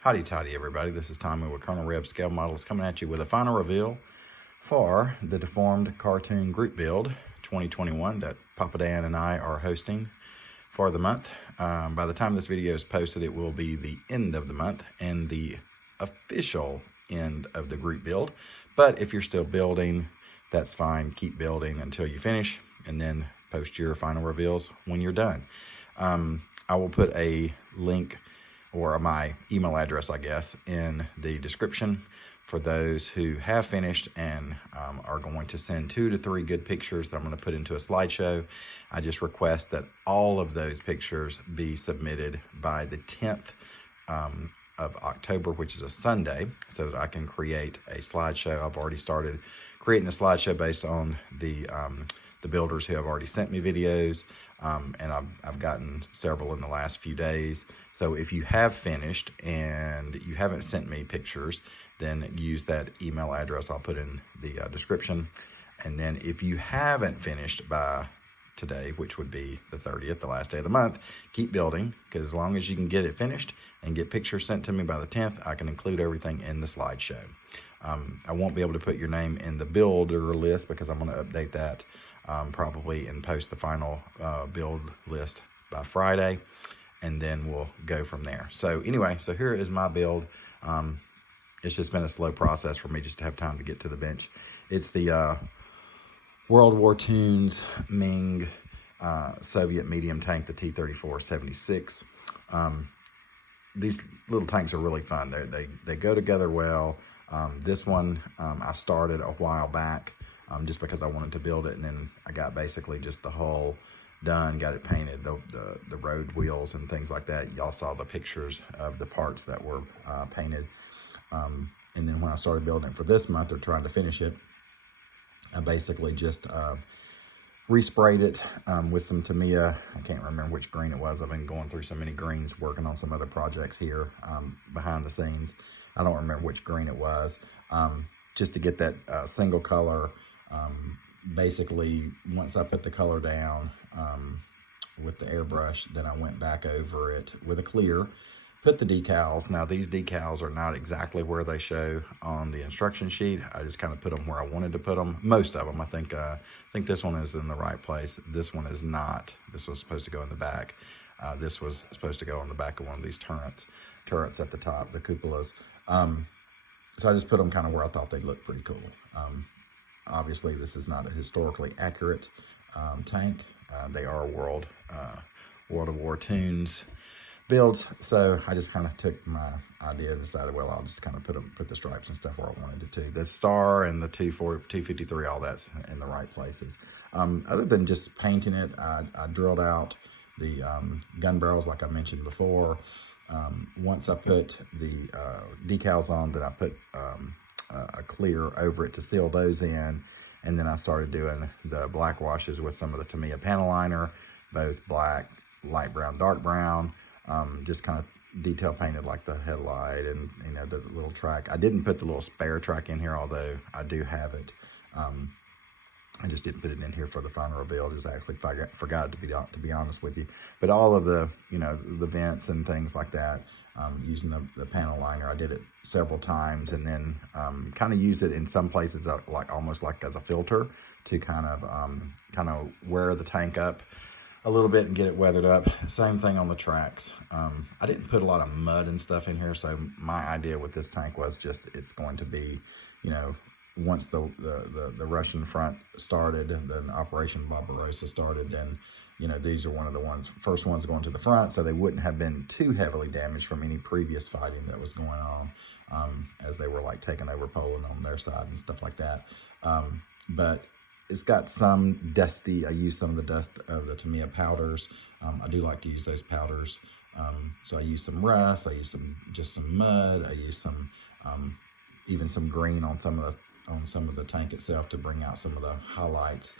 Howdy toddy everybody, this is Tommy with Colonel Reb Scale Models coming at you with a final reveal for the Deformed cartoon group build 2021 that Papa Dan and I are hosting for the month. By the time this video is posted, it will be the end of the month and the official end of the group build. But if you're still building, that's fine. Keep building until you finish and then post your final reveals when you're done. I will put a link or my email address, I guess, in the description for those who have finished and are going to send 2 to 3 good pictures that I'm going to put into a slideshow. I just request that all of those pictures be submitted by the 10th of October, which is a Sunday, so that I can create a slideshow. I've already started creating a slideshow based on the builders who have already sent me videos, and I've gotten several in the last few days. So if you have finished and you haven't sent me pictures, then use that email address I'll put in the description. And then if you haven't finished by today, which would be the 30th, the last day of the month, keep building, because as long as you can get it finished and get pictures sent to me by the 10th, I can include everything in the slideshow. I won't be able to put your name in the builder list because I'm going to update that probably and post the final build list by Friday, and then we'll go from there. So anyway, so here is my build. It's just been a slow process for me just to have time to get to the bench. It's the World War Toons Meng Soviet medium tank, the T-34-76. These little tanks are really fun. They go together well. This one I started a while back just because I wanted to build it, and then I got basically just the hull done, got it painted, the road wheels and things like that. Y'all saw the pictures of the parts that were painted. And then when I started building it for this month, or trying to finish it, I basically just resprayed it with some Tamiya. I can't remember which green it was. I've been going through so many greens working on some other projects here behind the scenes. I don't remember which green it was, just to get that single color. Basically, once I put the color down with the airbrush, then I went back over it with a clear, put the decals. Now, these decals are not exactly where they show on the instruction sheet. I just kind of put them where I wanted to put them. Most of them, I think this one is in the right place. This one is not. This was supposed to go in the back. This was supposed to go on the back of one of these turrets at the top, the cupolas. So I just put them kind of where I thought they'd look pretty cool. Obviously, this is not a historically accurate tank. They are World of War Toons builds, so I just kind of took my idea and decided, well, I'll just kind of put the stripes and stuff where I wanted it to. The star and the 253, all that's in the right places. Other than just painting it, I drilled out the gun barrels like I mentioned before. Once I put the decals on, then I put a clear over it to seal those in, and then I started doing the black washes with some of the Tamiya panel liner, both black, light brown, dark brown, just kind of detail painted like the headlight and the little track. I didn't put the little spare track in here, although I do have it. I just didn't put it in here for the final reveal. Just actually forgot to be honest with you. But all of the the vents and things like that, using the panel liner, I did it several times, and then kind of use it in some places like almost like as a filter to kind of wear the tank up a little bit and get it weathered up. Same thing on the tracks. I didn't put a lot of mud and stuff in here, so my idea with this tank was just it's going to be, once the Russian front started and then Operation Barbarossa started, then these are one of the first ones going to the front, so they wouldn't have been too heavily damaged from any previous fighting that was going on, as they were like taking over Poland on their side and stuff like that. But it's got some dusty. I use some of the dust of the Tamiya powders. I do like to use those powders. So I use some rust. I use just some mud. I use some even some green on some of the tank itself to bring out some of the highlights.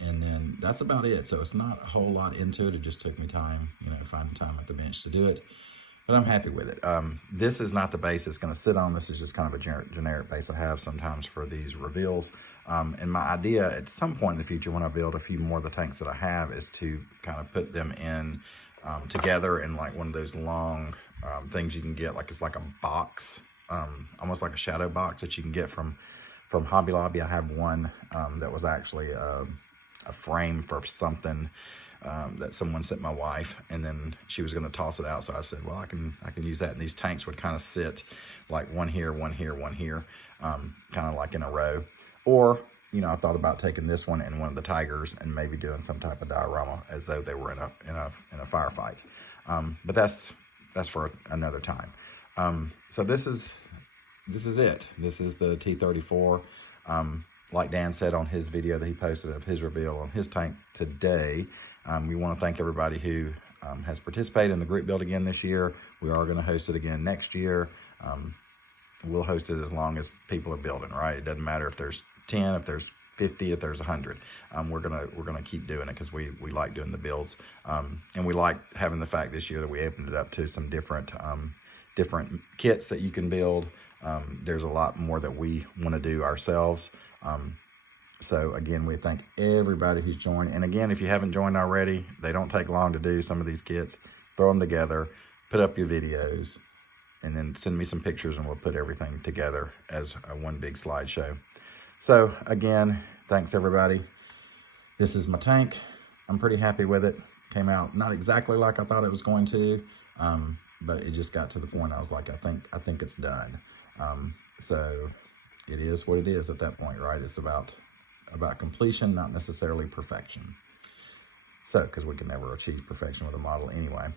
And then that's about it. So it's not a whole lot into it. It just took me time, finding time at the bench to do it. But I'm happy with it. This is not the base it's going to sit on. This is just kind of a generic base I have sometimes for these reveals. And my idea at some point in the future when I build a few more of the tanks that I have is to kind of put them in together in like one of those long things you can get. Like it's like a box, almost like a shadow box that you can get from Hobby Lobby. I have one that was actually a frame for something that someone sent my wife, and then she was going to toss it out. So I said, well, I can use that. And these tanks would kind of sit like one here, one here, one here, kind of like in a row. Or, you know, I thought about taking this one and one of the tigers and maybe doing some type of diorama as though they were in a firefight. But that's for another time. So this is it. This is the T34. Like Dan said on his video that he posted of his reveal on his tank today, we want to thank everybody who has participated in the group build again this year. We are going to host it again next year. We'll host it as long as people are building, right? It doesn't matter if there's 10, if there's 50, if there's 100. We're gonna keep doing it because we like doing the builds, and we like having the fact this year that we opened it up to some different kits that you can build. There's a lot more that we want to do ourselves. So again, we thank everybody who's joined. And again, if you haven't joined already, they don't take long to do. Some of these kits, throw them together, put up your videos, and then send me some pictures, and we'll put everything together as one big slideshow. So again, thanks everybody. This is my tank. I'm pretty happy with it. Came out not exactly like I thought it was going to, but it just got to the point I was like, I think it's done. So it is what it is at that point, right? It's about completion, not necessarily perfection. So, because we can never achieve perfection with a model anyway.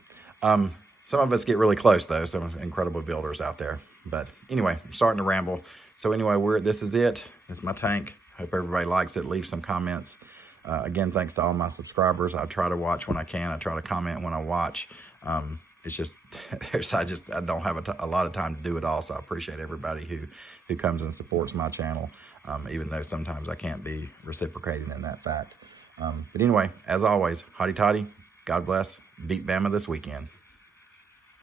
Some of us get really close though, some incredible builders out there. But anyway, I'm starting to ramble. So anyway, this is it. This is my tank. Hope everybody likes it. Leave some comments. Again, thanks to all my subscribers. I try to watch when I can. I try to comment when I watch. It's just, I don't have a lot of time to do it all. So I appreciate everybody who comes and supports my channel, even though sometimes I can't be reciprocating in that fact. But anyway, as always, hotty toddy, God bless, beat Bama this weekend.